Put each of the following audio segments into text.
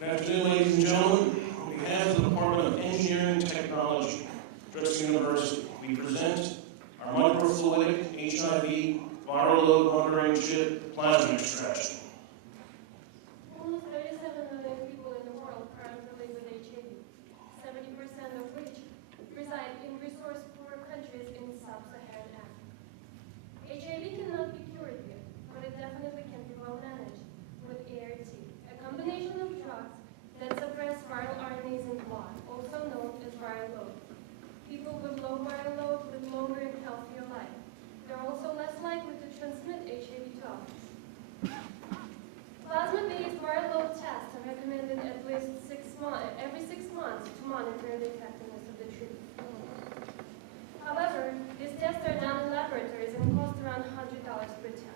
Good afternoon, ladies and gentlemen. On behalf of the Department of Engineering and Technology, Drexel University, we present our microfluidic HIV viral load monitoring chip plasma extraction. Almost 37 million people in the world currently live with HIV, 70% of which reside in resource-poor countries in sub-Saharan Africa. HIV cannot be cured yet, but it definitely can be well managed with ART, a combination of drugs that suppress viral RNAs in blood, also known as viral load. People with low viral load live longer and healthier life. They're also less likely to transmit HIV to others. Plasma-based viral load tests are recommended at least every 6 months to monitor the effectiveness of the treatment. However, these tests are done in laboratories and cost around $100 per test.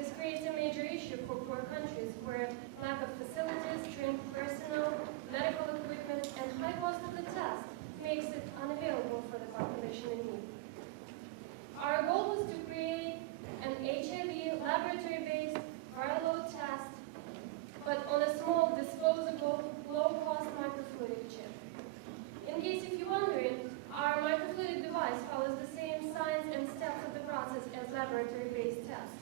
This creates a major issue for poor countries where lack of facilities, trained personnel, medical equipment, and high cost of the test makes it unavailable for the population in need. Our goal was to create an HIV laboratory-based viral load test, but on a small, disposable, low-cost microfluidic chip. In case if you're wondering, our microfluidic device follows the same science and steps of the process as laboratory-based tests.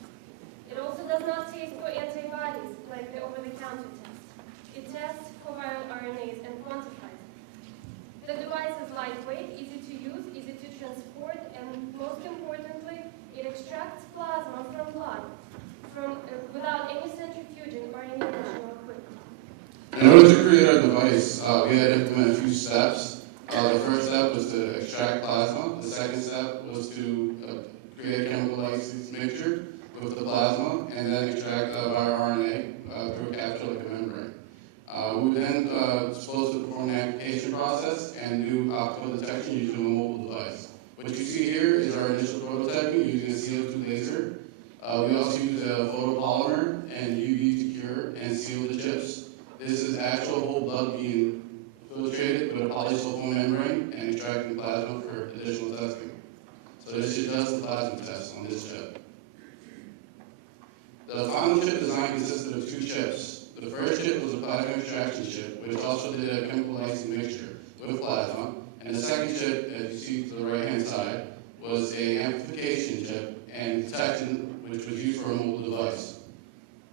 It also does not test for antibodies like the over-the-counter test. It tests for viral RNAs and quantifies it. The device is lightweight, easy to use, easy to transport, and most importantly, it extracts plasma from blood without any centrifuging or any additional equipment. In order to create our device, we had to implement a few steps. The first step was to extract plasma. The second step was to create a chemical lysis mixture with the plasma, and then extract viral RNA through a capsule like a membrane. We were then supposed to perform the application process and do optical detection using a mobile device. What you see here is our initial prototyping using a CO2 laser. We also use a photopolymer and UV to cure and seal the chips. This is actual whole blood being filtrated with a polysulfone membrane and extracting plasma for additional testing. So this is just the plasma test on this chip. The final chip design consisted of 2 chips. The first chip was a plasma extraction chip, which also did a chemical lysine mixture with plasma. And the second chip, as you see to the right-hand side, was an amplification chip and detection, which was used for a mobile device.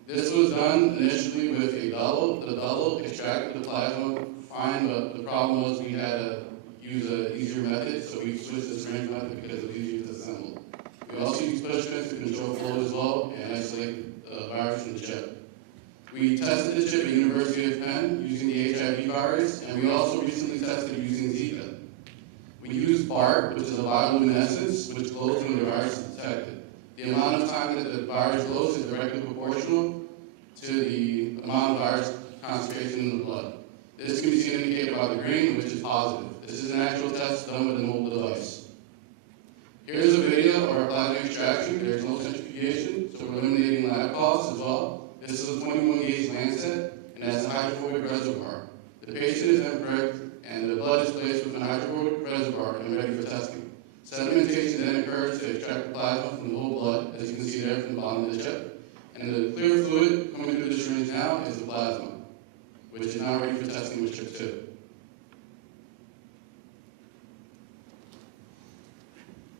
This was done initially with a double. The double extracted the plasma fine, but the problem was we had to use an easier method, so we switched to the syringe method because it was easier to assemble. We also use push pins to control flow as well and isolate the virus from the chip. We tested the chip at the University of Penn using the HIV virus, and we also recently tested using Zika. We used BART, which is a bioluminescence, which glows when the virus is detected. The amount of time that the virus glows is directly proportional to the amount of virus concentration in the blood. This can be seen indicated by the green, which is positive. This is an actual test done with a mobile device. Here's a video of our plasma extraction. There's no centrifugation, so we're eliminating lab costs as well. This is a 21-gauge Lancet, and it has a hydrophobic reservoir. The patient is then pricked, and the blood is placed with an hydrophobic reservoir and ready for testing. Sedimentation then occurs to extract the plasma from the whole blood, as you can see there from the bottom of the chip. And the clear fluid coming through the syringe now is the plasma, which is now ready for testing with chip 2.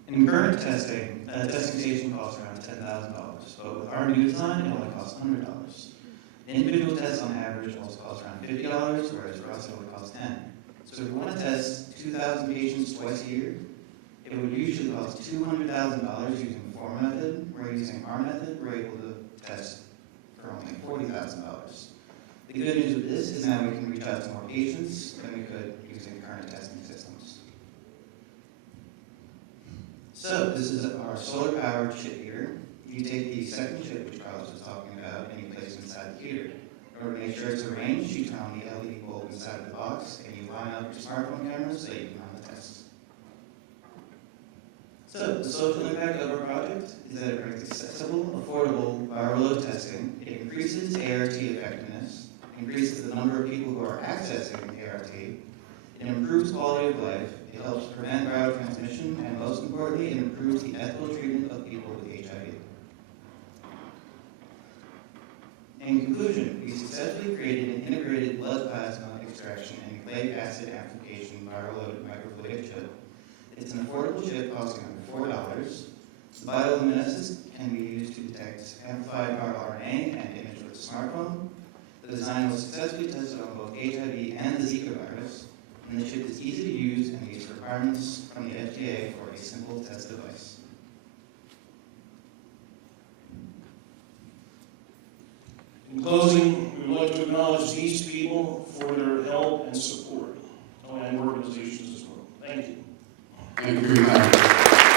In current testing, a testing station costs around $10,000, but with our new design, it only costs $100. The individual tests on average also cost around $50, whereas for us it only costs $10. So if we want to test 2,000 patients twice a year, it would usually cost $200,000 using the former method. We're using our method, we're able to test for only $40,000. The good news with this is now we can reach out to more patients than we could using current testing systems. So this is our solar powered chip here. You take the second chip, which Carlos was talking about, and you place it inside the heater. In order to make sure it's arranged, you turn on the LED bulb inside of the box, and you line up your smartphone camera so you can run the tests. So the social impact of our project is that it brings accessible, affordable viral load testing. It increases ART effectiveness, increases the number of people who are accessing ART, it improves quality of life, it helps prevent viral transmission, and most importantly, it improves the ethical treatment of people with HIV. In conclusion, we successfully created an integrated extraction and nucleic acid amplification viral load microfluidic chip. It's an affordable chip costing under $4. The bioluminescence can be used to detect amplified rRNA and image with a smartphone. The design was successfully tested on both HIV and the Zika virus, and the chip is easy to use and meets requirements from the FDA for a simple test device. In closing, we would like to acknowledge these people for their help and support, and organizations as well. Thank you. Thank you for your time.